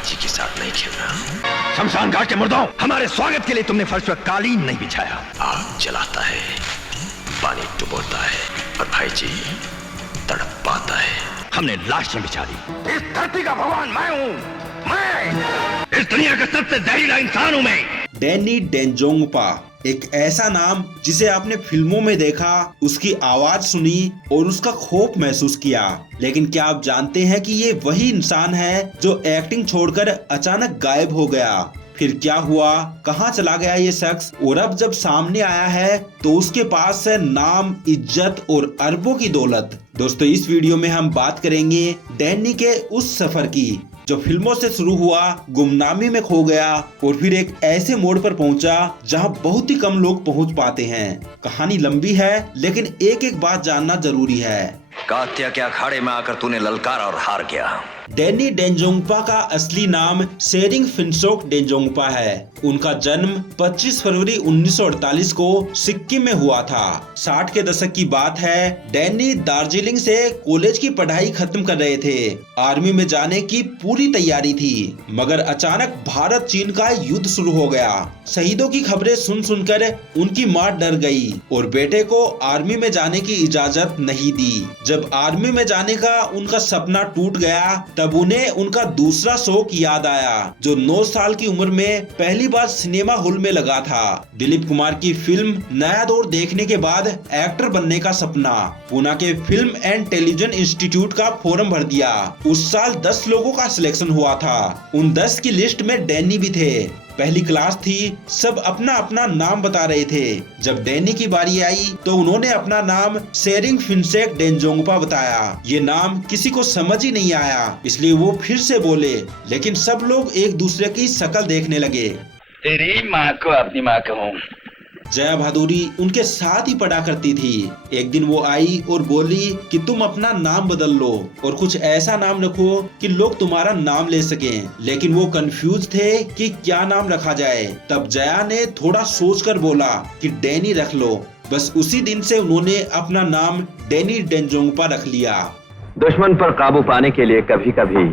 भाई जी के साथ नहीं खेलना। शमशान घाट के मुर्दों, हमारे स्वागत के लिए तुमने फर्श पर कालीन नहीं बिछाया। आग जलाता है, पानी डुबोता है और भाई जी तड़प पाता है। हमने लाशें बिछा दी। इस धरती का भगवान मैं हूँ। मैं इस दुनिया का सबसे जहरीला इंसान हूँ। मैं डैनी डेंजोंगपा, एक ऐसा नाम जिसे आपने फिल्मों में देखा, उसकी आवाज सुनी और उसका खौफ महसूस किया। लेकिन क्या आप जानते हैं कि ये वही इंसान है जो एक्टिंग छोड़कर अचानक गायब हो गया? फिर क्या हुआ, कहाँ चला गया ये शख्स, और अब जब सामने आया है तो उसके पास है नाम, इज्जत और अरबों की दौलत। दोस्तों, इस वीडियो में हम बात करेंगे डैनी के उस सफर की जो फिल्मों से शुरू हुआ, गुमनामी में खो गया और फिर एक ऐसे मोड़ पर पहुंचा जहां बहुत ही कम लोग पहुंच पाते हैं। कहानी लंबी है लेकिन एक एक बात जानना जरूरी है। कात्या के अखाड़े में आकर तूने ललकारा और हार गया। डैनी डेंजोंगपा का असली नाम सेरिंग फिनसोक डेंजोंगपा है। उनका जन्म 25 फरवरी 1948 को सिक्किम में हुआ था। 60 के दशक की बात है। डैनी दार्जिलिंग से कॉलेज की पढ़ाई खत्म कर रहे थे। आर्मी में जाने की पूरी तैयारी थी, मगर अचानक भारत चीन का युद्ध शुरू हो गया। शहीदों की खबरें सुन सुनकर उनकी मां डर गई और बेटे को आर्मी में जाने की इजाजत नहीं दी। जब आर्मी में जाने का उनका सपना टूट गया, तब उन्हें उनका दूसरा शौक याद आया जो 9 साल की उम्र में पहली बार सिनेमा हॉल में लगा था। दिलीप कुमार की फिल्म नया दौर देखने के बाद एक्टर बनने का सपना। पुणे के फिल्म एंड टेलीविजन इंस्टीट्यूट का फॉर्म भर दिया। उस साल 10 लोगों का सिलेक्शन हुआ था। उन 10 की लिस्ट में डैनी भी थे। पहली क्लास थी, सब अपना अपना नाम बता रहे थे। जब डैनी की बारी आई तो उन्होंने अपना नाम सेरिंग फिनसेक डेंजोंगपा बताया। ये नाम किसी को समझ ही नहीं आया, इसलिए वो फिर से बोले, लेकिन सब लोग एक दूसरे की शक्ल देखने लगे। तेरी माँ को अपनी माँ कहूँ। जया भादुरी उनके साथ ही पढ़ा करती थी। एक दिन वो आई और बोली कि तुम अपना नाम बदल लो और कुछ ऐसा नाम रखो कि लोग तुम्हारा नाम ले सकें। लेकिन वो कंफ्यूज थे कि क्या नाम रखा जाए। तब जया ने थोड़ा सोचकर बोला कि डैनी रख लो। बस उसी दिन से उन्होंने अपना नाम डैनी डेंजोंगपा रख लिया। दुश्मन पर काबू पाने के लिए कभी कभी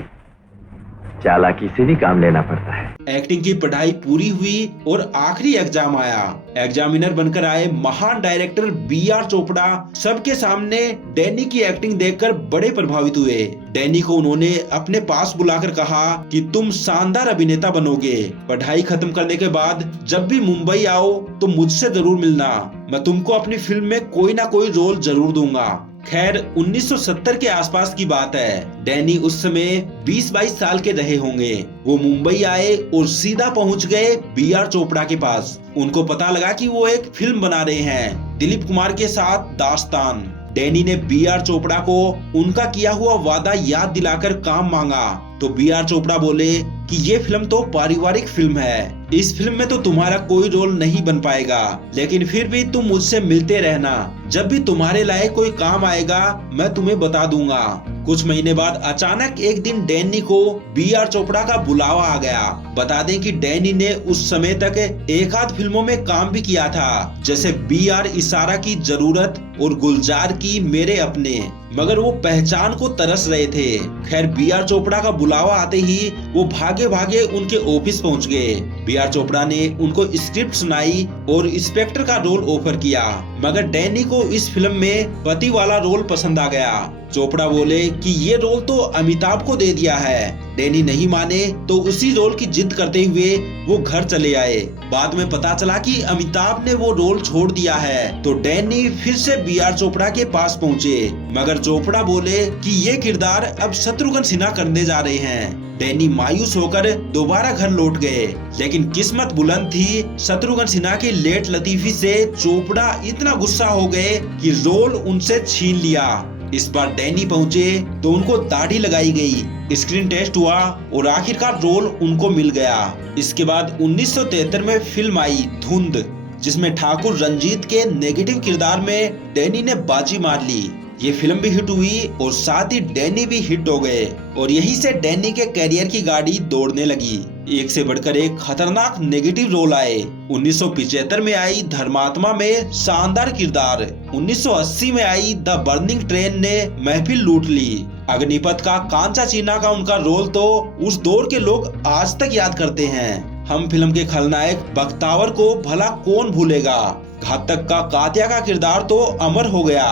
चालाकी से भी काम लेना पड़ता है। एक्टिंग की पढ़ाई पूरी हुई और आखिरी एग्जाम आया। एग्जामिनर बनकर आए महान डायरेक्टर B.R. चोपड़ा सबके सामने डैनी की एक्टिंग देखकर बड़े प्रभावित हुए। डैनी को उन्होंने अपने पास बुलाकर कहा कि तुम शानदार अभिनेता बनोगे। पढ़ाई खत्म करने के बाद जब भी मुंबई आओ तो मुझसे जरूर मिलना। मैं तुमको अपनी फिल्म में कोई ना कोई रोल जरूर दूंगा। खैर 1970 के आसपास की बात है। डैनी उस समय 20-22 साल के रहे होंगे। वो मुंबई आए और सीधा पहुंच गए B.R. चोपड़ा के पास। उनको पता लगा कि वो एक फिल्म बना रहे हैं दिलीप कुमार के साथ, दास्तान। डैनी ने B.R. चोपड़ा को उनका किया हुआ वादा याद दिलाकर काम मांगा तो B.R. चोपड़ा बोले कि ये फिल्म तो पारिवारिक फिल्म है, इस फिल्म में तो तुम्हारा कोई रोल नहीं बन पाएगा, लेकिन फिर भी तुम मुझसे मिलते रहना। जब भी तुम्हारे लायक कोई काम आएगा मैं तुम्हें बता दूंगा। कुछ महीने बाद अचानक एक दिन डैनी को B.R. चोपड़ा का बुलावा आ गया। बता दें कि डैनी ने उस समय तक एक आध फिल्मों में काम भी किया था, जैसे B.R. इशारा की जरूरत और गुलजार की मेरे अपने, मगर वो पहचान को तरस रहे थे। खैर B.R. चोपड़ा का बुलावा आते ही वो भागे भागे उनके ऑफिस पहुंच गए। B.R. चोपड़ा ने उनको स्क्रिप्ट सुनाई और इंस्पेक्टर का रोल ऑफर किया, मगर डैनी को इस फिल्म में पति वाला रोल पसंद आ गया। चोपड़ा बोले कि ये रोल तो अमिताभ को दे दिया है। डैनी नहीं माने तो उसी रोल की जिद करते हुए वो घर चले आए। बाद में पता चला कि अमिताभ ने वो रोल छोड़ दिया है तो डैनी फिर से B.R. चोपड़ा के पास पहुँचे, मगर चोपड़ा बोले कि ये किरदार अब शत्रुघ्न सिन्हा करने जा रहे हैं। डैनी मायूस होकर दोबारा घर लौट गए, लेकिन किस्मत बुलंद थी। शत्रुघ्न सिन्हा की लेट लतीफी से चोपड़ा इतना गुस्सा हो गए कि रोल उनसे छीन लिया। इस बार डैनी पहुंचे तो उनको दाढ़ी लगाई गई, स्क्रीन टेस्ट हुआ और आखिरकार रोल उनको मिल गया। इसके बाद 1973 में फिल्म आई धुंध, जिसमें ठाकुर रंजीत के नेगेटिव किरदार में डैनी ने बाजी मार ली। ये फिल्म भी हिट हुई और साथ ही डैनी भी हिट हो गए और यहीं से डैनी के करियर की गाड़ी दौड़ने लगी। एक से बढ़कर एक खतरनाक नेगेटिव रोल आए। 1975 में आई धर्मात्मा में शानदार किरदार, 1980 में आई द बर्निंग ट्रेन ने महफिल लूट ली अग्निपथ का कांचा चीना का उनका रोल तो उस दौर के लोग आज तक याद करते हैं। हम फिल्म के खलनायक बख्तावर को भला कौन भूलेगा। घातक का कात्या का किरदार तो अमर हो गया।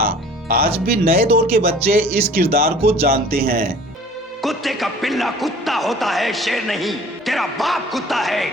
आज भी नए दौर के बच्चे इस किरदार को जानते हैं। कुत्ते का पिल्ला कुत्ता होता है, शेर नहीं। तेरा बाप कुत्ता है,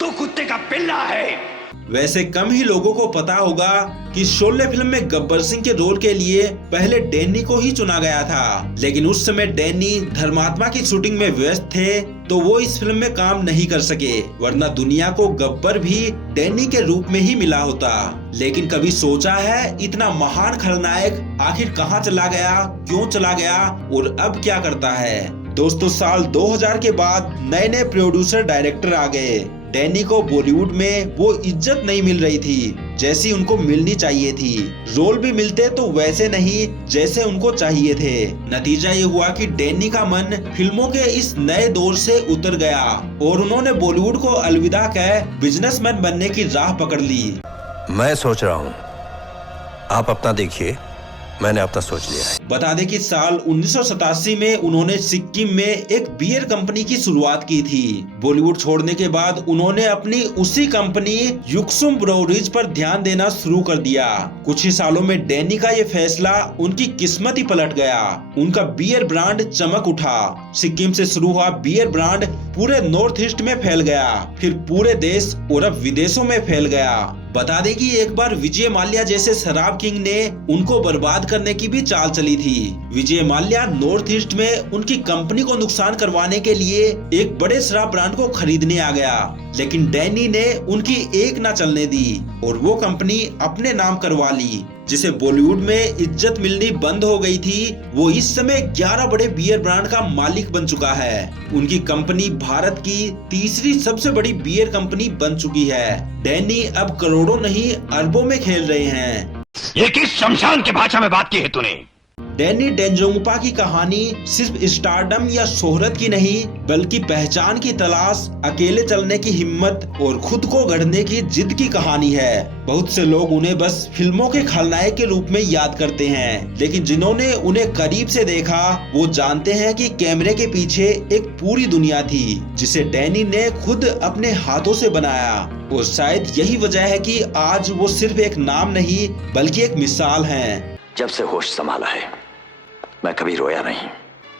तू कुत्ते का पिल्ला है। वैसे कम ही लोगों को पता होगा कि शोले फिल्म में गब्बर सिंह के रोल के लिए पहले डैनी को ही चुना गया था, लेकिन उस समय डैनी धर्मात्मा की शूटिंग में व्यस्त थे तो वो इस फिल्म में काम नहीं कर सके, वरना दुनिया को गब्बर भी डैनी के रूप में ही मिला होता। लेकिन कभी सोचा है इतना महान खलनायक आखिर कहाँ चला गया, क्यों चला गया और अब क्या करता है? दोस्तों, साल 2000 के बाद नए नए प्रोड्यूसर डायरेक्टर आ गए। डैनी को बॉलीवुड में वो इज्जत नहीं मिल रही थी जैसी उनको मिलनी चाहिए थी। रोल भी मिलते तो वैसे नहीं जैसे उनको चाहिए थे। नतीजा ये हुआ कि डैनी का मन फिल्मों के इस नए दौर से उतर गया और उन्होंने बॉलीवुड को अलविदा कह बिजनेसमैन बनने की राह पकड़ ली। मैं सोच रहा हूँ, आप अपना देखिए, मैंने अपना सोच लिया है। बता दें कि साल 1987 में उन्होंने सिक्किम में एक बियर कंपनी की शुरुआत की थी। बॉलीवुड छोड़ने के बाद उन्होंने अपनी उसी कंपनी युक्सुम ब्रोवरीज पर ध्यान देना शुरू कर दिया। कुछ ही सालों में डैनी का ये फैसला उनकी किस्मत ही पलट गया। उनका बियर ब्रांड चमक उठा। सिक्किम से शुरू हुआ बियर ब्रांड पूरे नॉर्थ ईस्ट में फैल गया, फिर पूरे देश और अब विदेशों में फैल गया। बता दें कि एक बार विजय माल्या जैसे शराब किंग ने उनको बर्बाद करने की भी चाल चली थी। विजय माल्या नॉर्थ ईस्ट में उनकी कंपनी को नुकसान करवाने के लिए एक बड़े शराब ब्रांड को खरीदने आ गया, लेकिन डैनी ने उनकी एक ना चलने दी और वो कंपनी अपने नाम करवा ली। जिसे बॉलीवुड में इज्जत मिलनी बंद हो गई थी, वो इस समय 11 बड़े बियर ब्रांड का मालिक बन चुका है। उनकी कंपनी भारत की तीसरी सबसे बड़ी बियर कंपनी बन चुकी है। डैनी अब करोड़ों नहीं अरबों में खेल रहे हैं। ये किस शमशान की भाषा में बात की है तूने? डैनी डेंजोंगपा की कहानी सिर्फ स्टारडम या शोहरत की नहीं, बल्कि पहचान की तलाश, अकेले चलने की हिम्मत और खुद को गढ़ने की जिद की कहानी है। बहुत से लोग उन्हें बस फिल्मों के खलनायक के रूप में याद करते हैं, लेकिन जिन्होंने उन्हें करीब से देखा वो जानते हैं कि कैमरे के पीछे एक पूरी दुनिया थी जिसे डैनी ने खुद अपने हाथों से बनाया। और शायद यही वजह है कि आज वो सिर्फ एक नाम नहीं बल्कि एक मिसाल है। जब से होश संभाला है मैं कभी रोया नहीं,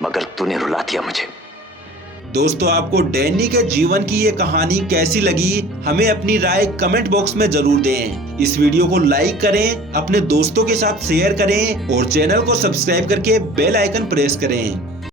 मगर तूने रुला दिया मुझे। दोस्तों, आपको डैनी के जीवन की ये कहानी कैसी लगी, हमें अपनी राय कमेंट बॉक्स में जरूर दें। इस वीडियो को लाइक करें, अपने दोस्तों के साथ शेयर करें और चैनल को सब्सक्राइब करके बेल आइकन प्रेस करें।